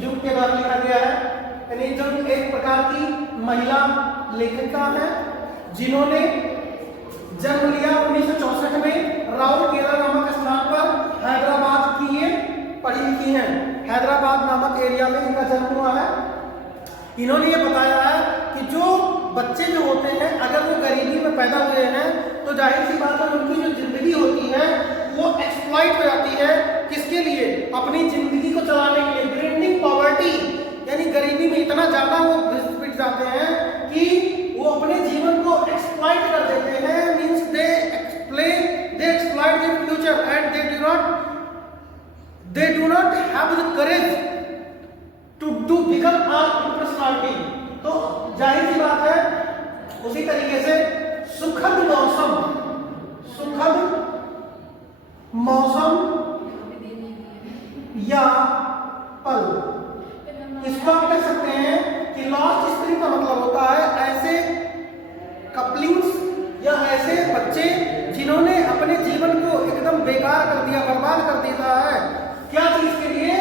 Jung के द्वारा लिखा गया है। एनी जुंग एक प्रकार की महिला लेखिका है जिन्होंने जन्म लिया 1964 में राउरकेला नामक स्थान पर हैदराबाद की ये पढ़ी लिखी हैं। हैदराबाद नामक एरिया में इनका जन्म हुआ है। इन्होंने ये बताया है कि जो बच्चे जो होते हैं अगर वो गरीबी में पैदा हुए हैं तो जाहिर सी बात है उनकी जो जिंदगी होती है वो एक्सप्लॉइट हो जाती है। किसके लिए? अपनी जिंदगी को चलाने के लिए। ग्रीनिंग पॉवर्टी यानी गरीबी में इतना ज्यादा वो पिट जाते हैं कि वो अपने जीवन को एक्सप्लॉइट कर देते हैं। Means they exploit their future and they do not have the courage to become a personality. तो जाहिर सी बात है उसी तरीके से सुखद मौसम या पल, इसको आप कह सकते हैं कि लॉस्ट स्प्रिंग का मतलब होता है ऐसे कपलिंग्स या ऐसे बच्चे जिन्होंने अपने जीवन को एकदम बेकार कर दिया, बर्बाद कर दिया है। क्या चीज के लिए?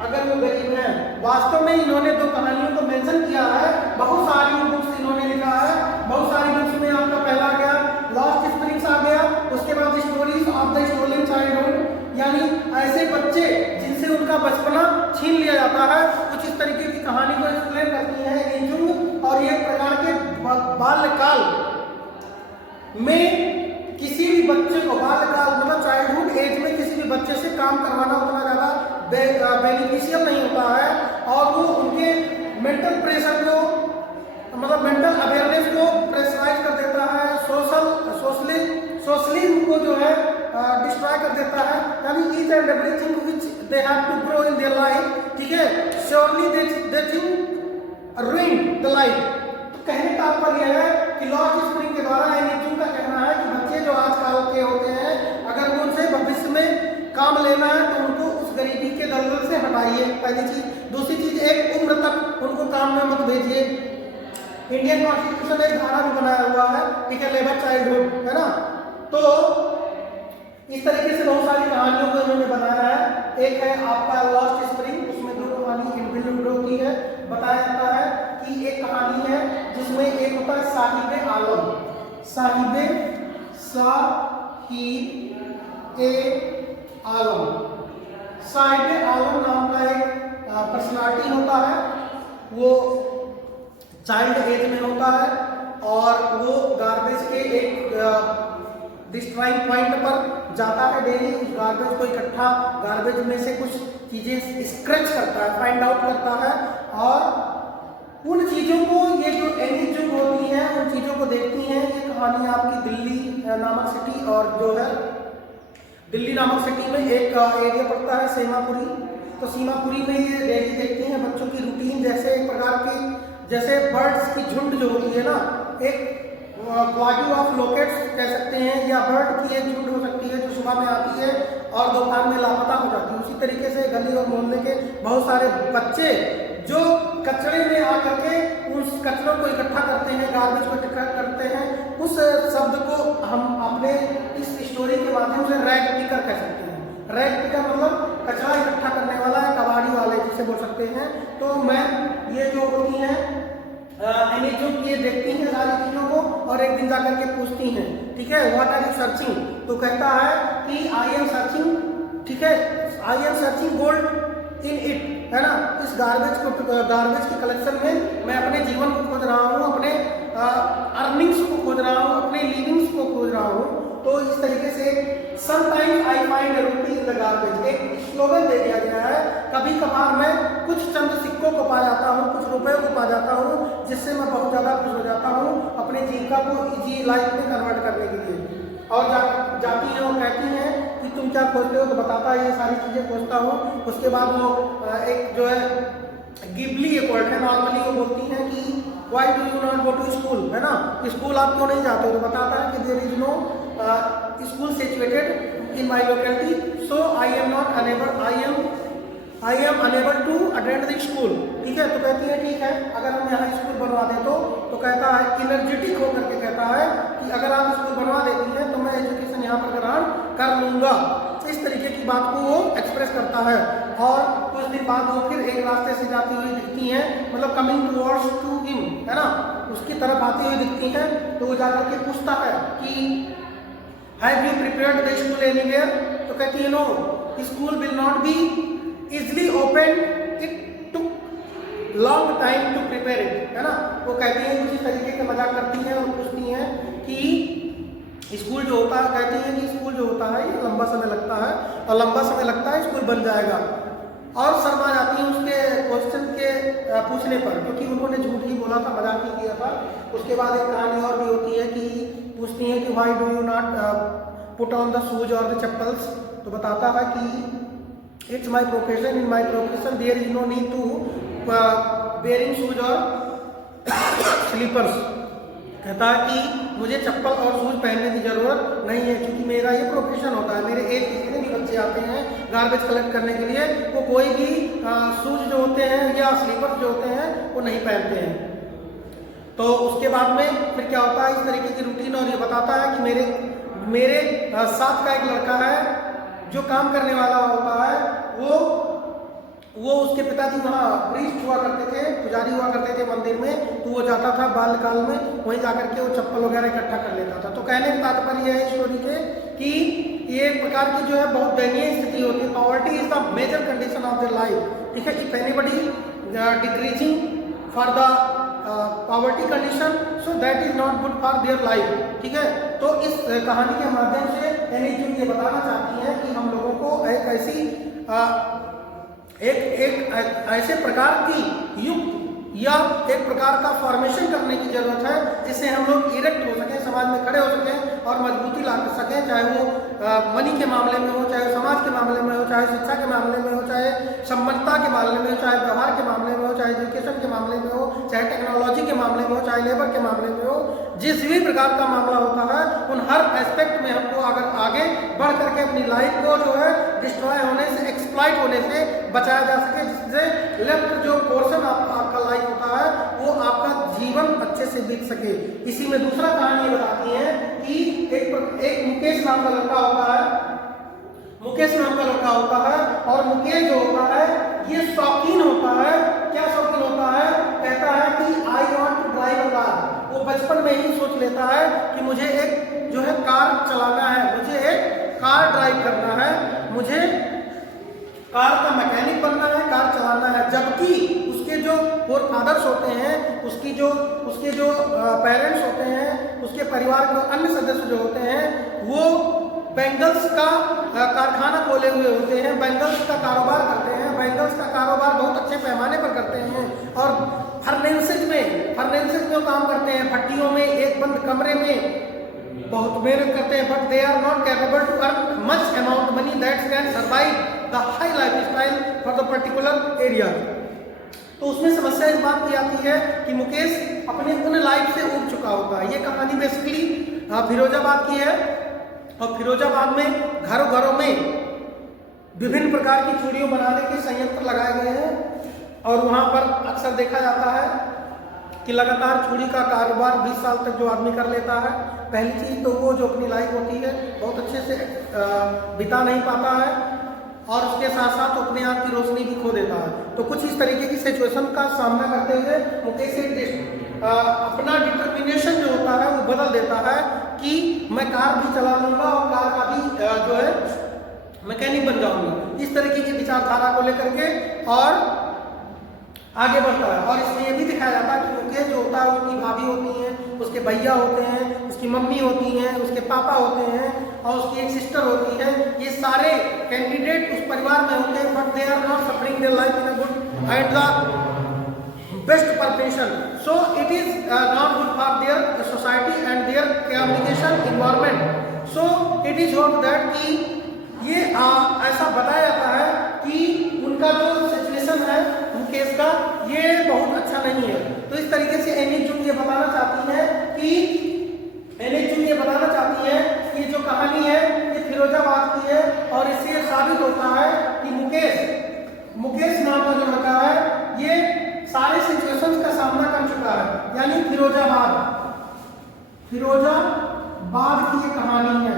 अगर वो गरीब है। वास्तव में इन्होंने दो कहानियों को मेंशन किया है। बहुत सारी बुक्स इन्होंने लिखा है। बहुत सारी बुक्स में आपका पहला आ गया लॉस्ट स्प्रिंग्स आ गया, उसके बाद stories of the stolen childhood यानी ऐसे बच्चे जिनसे उनका बचपना छीन लिया जाता है। कुछ इस तरीके की कहानी को एक्सप्लेन करती है एनी जुंग। और ये प्रकार के बाल्यकाल में किसी भी बच्चे को, बाल्यकाल मतलब चाइल्डहुड एज में किसी भी बच्चे से काम करवाना उतना ज्यादा बेनिफिशियल नहीं होता है और वो उनके मेंटल प्रेशर को मतलब मेंटल अवेयरनेस को प्रेशराइज कर देता है। सोशली उनको जो है डिस्ट्रॉय कर देता है। यानी each and everything which they have to grow in their life, ठीक है, surely they think ruin the life. तो कहने का तात्पर्य यह है कि लॉस्ट स्प्रिंग के द्वारा एनी जुंग का कहना है कि बच्चे जो आजकल के होते हैं अगर वो उनसे भविष्य में काम लेना है तो उनको उस गरीबी के दलदल से हटाइए, पहली चीज। दूसरी चीज, एक उम्र तक उनको काम में मत भेजिए। इंडियन कॉन्स्टिट्यूशन एक धारा भी बनाया हुआ है, ठीक है, लेबर चाइल्डहुड, है ना। तो इस तरीके से बहुत सारी कहानियों को इन्होंने बनाया है। एक है आपका लॉस्ट स्प्रिंग, उसमें दो कहानी इनक्लूड होती है। बताया जाता है कि एक कहानी है जिसमें एक होता है साहिब आलम नाम का एक पर्सनालिटी होता है। वो चाइल्ड एज में होता है और वो गार्बेज के एक डिस्ट्रॉइंग पॉइंट पर जाता है। डेली उस गार्बेज को इकट्ठा, गार्बेज में से कुछ चीजें स्क्रैच करता है, फाइंड आउट करता है और उन चीजों को ये जो एनी जुंग होती हैं उन चीजों को देखती हैं। ये कहानी आपकी दिल्ली नामक सिटी और जो है दिल्ली नामक सिटी में एक एरिया पड़ता है सीमापुरी। तो सीमापुरी में ये डेली देखती हैं बच्चों की रूटीन, जैसे एक प्रकार की जैसे बर्ड्स की झुंड जो होती है ना, एक फ्लॉक ऑफ लोकेट्स कह सकते हैं या बर्ड की एक झुंड हो सकती है जो सुबह में आती है और दोपहर में लापता हो जाती है। उसी तरीके से गली और मोहल्ले के बहुत सारे बच्चे जो कचरे में आकर के उस कचरों को इकट्ठा करते हैं, गार्बेज को इकट्ठा करते हैं। उस शब्द को हम अपने इस स्टोरी के माध्यम से रैग पिकर कह सकते हैं। रैग पिकर मतलब कचरा इकट्ठा करने वाला है, कबाड़ी वाले जिसे बोल सकते हैं। तो मैं ये जो होती हैं एनी जुंग ये देखती हैं सारी चीजों को और एक दिन जाकर के पूछती हैं, ठीक है, व्हाट आर यू सर्चिंग? तो कहता है कि आई एम सर्चिंग, ठीक है, I am searching gold in it, है ना। इस गार्बेज के कलेक्शन में मैं अपने जीवन को खोज रहा हूँ, अपने अर्निंग्स को खोज रहा हूँ, अपने लिविंग्स को खोज रहा हूँ। तो इस तरीके से समटाइम्स आई फाइंड अ रूपी इन द गार्बेज एक स्लोगन दे दिया गया है। कभी कभार मैं कुछ चंद सिक्कों को पा जाता हूँ, कुछ रुपयों को पा जाता हूँ, जिससे मैं बहुत ज़्यादा खुश हो जाता हूँ अपनी जीविका को इजी लाइफ में कन्वर्ट करने के लिए। और जाती हैं और कहती हैं कि तुम क्या खोजते हो? तो बताता है ये सारी चीज़ें खोजता हूँ। उसके बाद वो एक जो है गिबली एक वर्ड है, नॉर्मली वो बोलती हैं कि why do you not go to school, है ना, स्कूल आप क्यों नहीं जाते हो? तो बताता है कि there is no school situated in my locality, so I am unable to attend the school, ठीक है। तो कहती है ठीक है, अगर हम यहाँ स्कूल बनवा दें तो कहता है इनर्जेटिक होकर के कहता है कि अगर आप स्कूल बनवा देती हैं तो मैं एजुकेशन यहाँ पर ग्रहण कर लूँगा। इस तरीके की बात को वो एक्सप्रेस करता है। और कुछ दिन बाद वो फिर एक रास्ते से जाती हुई दिखती हैं, मतलब कमिंग टुवर्ड्स टू हिम, है ना, उसकी तरफ आती हुई दिखती हैं। तो वो जाकर के पूछता है कि have you prepared the school anywhere? तो कहती है no, school will not be easily open, it took long time to prepare it, है ना। वो कहती है कुछ इस तरीके का मजाक करती हैं और पूछती हैं कि स्कूल जो होता है, कहती है कि स्कूल जो होता है ये लंबा समय लगता है, और लंबा समय लगता है स्कूल बन जाएगा। और शर्मा जाती है उसके क्वेश्चन के पूछने पर, क्योंकि उन्होंने झूठ ही बोला था, मजाक ही किया था। उसके बाद एक कहानी और भी होती है कि पूछती है कि why do you not put on the shoes और द चप्पल्स? तो बताता है कि it's my profession, in my profession there is no need to wearing shoes और स्लीपर्स। कहता है कि मुझे चप्पल और शूज पहनने की जरूरत नहीं है, क्योंकि मेरा ये प्रोफेशन होता है। मेरे एक जितने भी बच्चे आते हैं गार्बेज कलेक्ट करने के लिए, वो कोई भी शूज जो होते हैं या स्लीपर्स जो होते हैं वो नहीं पहनते हैं। तो उसके बाद में फिर क्या होता है, इस तरीके की रूटीन, और ये बताता है कि मेरे साथ का एक लड़का है जो काम करने वाला होता है, वो उसके पिताजी वहाँ प्रीस्ट हुआ करते थे, पुजारी हुआ करते थे मंदिर में। तो वो जाता था बाल्यकाल में, वहीं जाकर के वो चप्पल वगैरह इकट्ठा कर लेता था। तो कहने का तात्पर्य है स्टोरी के कि ये एक प्रकार की जो है बहुत दयनीय स्थिति होती है। Poverty is the major condition of their life, ठीक है। If anybody decreasing for the poverty condition, so that is not good for their life, ठीक है। तो इस कहानी के माध्यम से एनी जून ये बताना चाहती है कि हम लोगों को एक ऐसी एक ऐसे प्रकार की युक्त या एक प्रकार का फॉर्मेशन करने की जरूरत है जिससे हम लोग इरेक्ट हो सकें, समाज में खड़े हो सकें और मजबूती ला सकें, चाहे वो मनी के मामले में हो, चाहे समाज के मामले में हो, चाहे शिक्षा के मामले में हो, चाहे सम्मतता के मामले में हो, चाहे व्यवहार के मामले में हो, चाहे एजुकेशन के मामले में हो, चाहे टेक्नोलॉजी के मामले में हो, चाहे लेबर के मामले में हो। जिस भी प्रकार का मामला होता है उन हर एस्पेक्ट में हमको अगर आगे बढ़ करके अपनी लाइफ को जो है डिस्ट्रॉय होने से, एक्सप्लॉइट होने से बचाया जा सके, जिससे लेफ्ट जो पोर्शन आपका लाइफ होता है वो आपका जीवन अच्छे से बीत सके। इसी में दूसरा कहानी ये बताती है कि एक मुकेश नाम का लड़का होता है, मुकेश नाम का लड़का होता है, और मुकेश जो होता है ये शौकीन होता है। क्या शौकीन होता है? कहता है कि I want to drive a car. वो बचपन में ही सोच लेता है कि मुझे एक जो है कार चलाना है, मुझे एक कार ड्राइव करना है, मुझे कार का मैकेनिक बनना है, कार चलाना है। जबकि उसके जो फोर फादर्स होते हैं, उसके जो पेरेंट्स होते हैं, उसके परिवार के अन्य सदस्य जो होते हैं, वो बैंगल्स का कारखाना खोले हुए होते हैं, बैंगल्स का कारोबार करते हैं, बैंगल्स का कारोबार बहुत अच्छे पैमाने पर करते हैं, और फर्नेंसिस में काम करते हैं, भट्टियों में एक बंद कमरे में बहुत मेहनत करते हैं, but they are not capable to earn much amount money that can survive the high life style for the particular area. तो उसमें समस्या इस बात की आती है कि मुकेश अपने उन लाइफ से उब चुका होता है। ये कहानी बेसिकली फिरोजाबाद की है, और फिरोजाबाद में घरों में विभिन्न प्रकार की चूड़ियों बनाने के संयंत्र लगाए गए हैं, और वहाँ पर अक्सर देखा जाता है कि लगातार चूड़ी का कारोबार 20 साल तक जो आदमी कर लेता है, पहली चीज़ तो वो जो अपनी लाइफ होती है बहुत अच्छे से बिता नहीं पाता है, और उसके साथ साथ अपने आप की रोशनी भी खो देता है। तो कुछ इस तरीके की सिचुएशन का सामना करते हुए मुकेश अपना डिटर्मिनेशन जो होता है वो बदल देता है कि मैं कार भी चला लूँगा और कार का भी जो है मैकेनिक बन जाऊँगा। इस तरीके की विचारधारा को लेकर के और आगे बढ़ता है। और इसमें यह भी दिखाया जाता है कि मुकेश जो होता है उसकी भाभी होती हैं, उसके भैया होते हैं, उसकी मम्मी होती हैं, उसके पापा होते हैं, और उसकी एक सिस्टर होती है। ये सारे कैंडिडेट उस परिवार में होते हैं, but they are not suffering their life in a good at the best profession, so it is not good for their society and their communication environment. So it is hope that कि ये ऐसा बताया जाता है कि उनका जो situation है मुकेश का ये बहुत अच्छा नहीं है। तो इस तरीके से एनी जून ये बताना चाहती है कि ये जो कहानी है ये फिरोजाबाद की है, और इससे साबित होता है कि मुकेश नाम का जो लड़का है ये सारे सिचुएशंस का सामना कर चुका है। यानी फिरोजाबाद की ये कहानी है।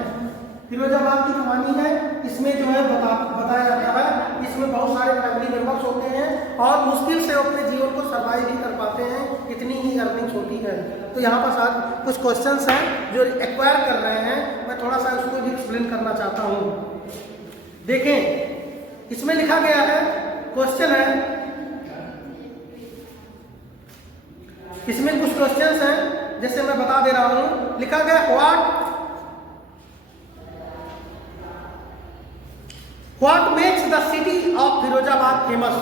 फिरोजाबाद की कहानी है, इसमें जो है बताया जाता है, इसमें बहुत सारे फैमिली मेंबर्स होते हैं और मुश्किल से अपने जीवन को सर्वाइव भी कर पाते हैं, इतनी ही अर्निंग्स होती है। तो यहाँ पर साथ कुछ क्वेश्चंस हैं जो एक्वायर कर रहे हैं, मैं थोड़ा सा उसको भी एक्सप्लेन करना चाहता हूँ। देखें, इसमें लिखा गया है, क्वेश्चन है, इसमें कुछ क्वेश्चंस हैं, जैसे मैं बता दे रहा हूँ। लिखा गया What makes the city of Firozabad famous?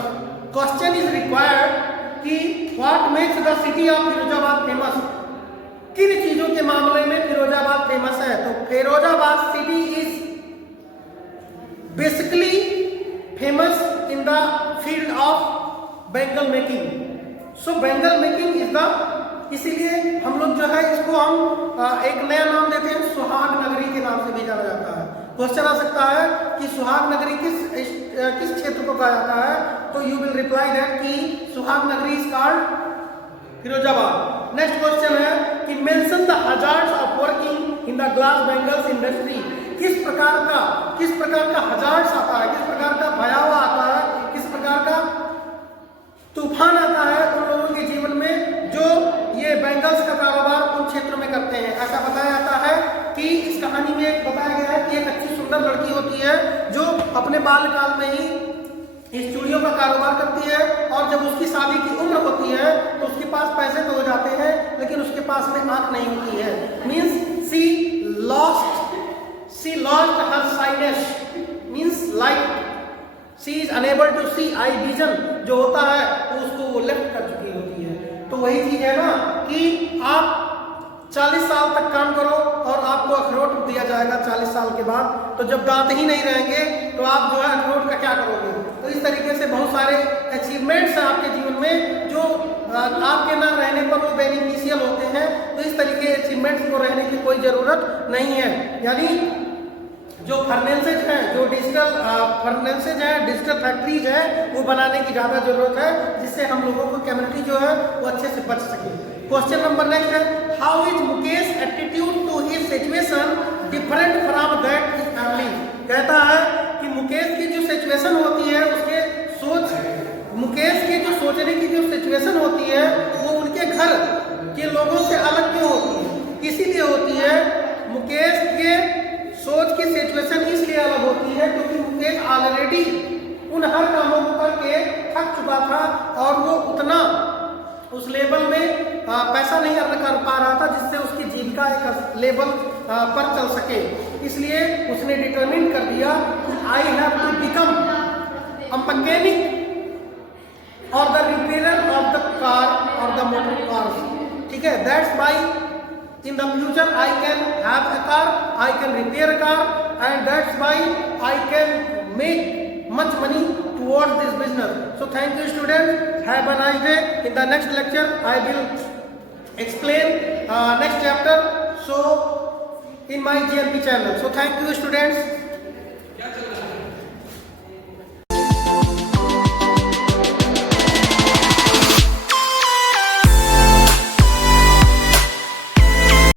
Question is required कि what makes the city of Firozabad famous? किन चीजों के मामले में फिरोजाबाद फेमस है? तो Firozabad city is basically famous in the field of bangle making. So bangle making is the, इसीलिए हम लोग जो है इसको हम एक नया नाम देते हैं, सुहाग नगरी के नाम से भी जाना जाता है। क्वेश्चन आ सकता है कि सुहाग नगरी किस क्षेत्र को कहा जाता है? तो यू विल रिप्लाई दैट कि सुहाग नगरी is called Firozabad. Next question है कि mention the hazards of working in the glass bangles industry. किस प्रकार का हजार्ड्स आता है, किस प्रकार का भयावह आता है, किस प्रकार का तूफान आता है उन लोगों के जीवन में जो ये बैंगल्स का कारोबार उन क्षेत्रों में करते हैं। ऐसा बताया जाता है कि इस कहानी में बताया गया है कि एक अच्छी सुंदर लड़की होती है जो अपने बाल्यकाल में ही इस चूड़ियों का कारोबार करती है, और जब उसकी शादी की उम्र होती है तो उसके पास पैसे तो हो जाते हैं लेकिन उसके पास में आंख नहीं होती है। Means she lost her sightness, means light, she is unable to see, eye vision जो होता है तो उसको वो लेफ्ट कर चुकी होती है। तो वही चीज है ना कि आप 40 साल तक काम करो और आपको अखरोट दिया जाएगा 40 साल के बाद, तो जब दांत ही नहीं रहेंगे तो आप जो है अखरोट का क्या करोगे? तो इस तरीके से बहुत सारे अचीवमेंट्स हैं आपके जीवन में जो आपके ना रहने पर वो बेनिफिशियल होते हैं। तो इस तरीके अचीवमेंट्स को रहने की कोई जरूरत नहीं है। यानी जो फर्नेसेज हैं, जो डिजिटल फर्नेसेज हैं, डिजिटल फैक्ट्रीज हैं, वो बनाने की ज़्यादा जरूरत है जिससे हम लोगों को कम्युनिटी जो है वो अच्छे से बच सके। क्वेश्चन नंबर नेक्स्ट है, how is Mukesh attitude to his situation different from that his family. कहता है कि मुकेश की जो सिचुएशन होती है, मुकेश की जो सोचने की जो सिचुएशन होती है वो उनके घर के लोगों से अलग क्यों होती है? इसीलिए होती है, मुकेश के सोच की सिचुएशन इसलिए अलग होती है क्योंकि मुकेश ऑलरेडी उन हर कामों को करके थक चुका था और वो उतना उस लेवल में पैसा नहीं अर्न कर पा रहा था जिससे उसकी जीविका एक लेवल पर चल सके। इसलिए उसने डिटरमिन कर दिया कि I have to become a mechanic और the repairer of the car और द मोटर कार्स। ठीक है, that's why in the future I can have a car, I can repair a car, and that's why I can make much money towards this business. So thank you students, have a nice day. In the next lecture I will explain next chapter so in my GMP channel. So thank you students.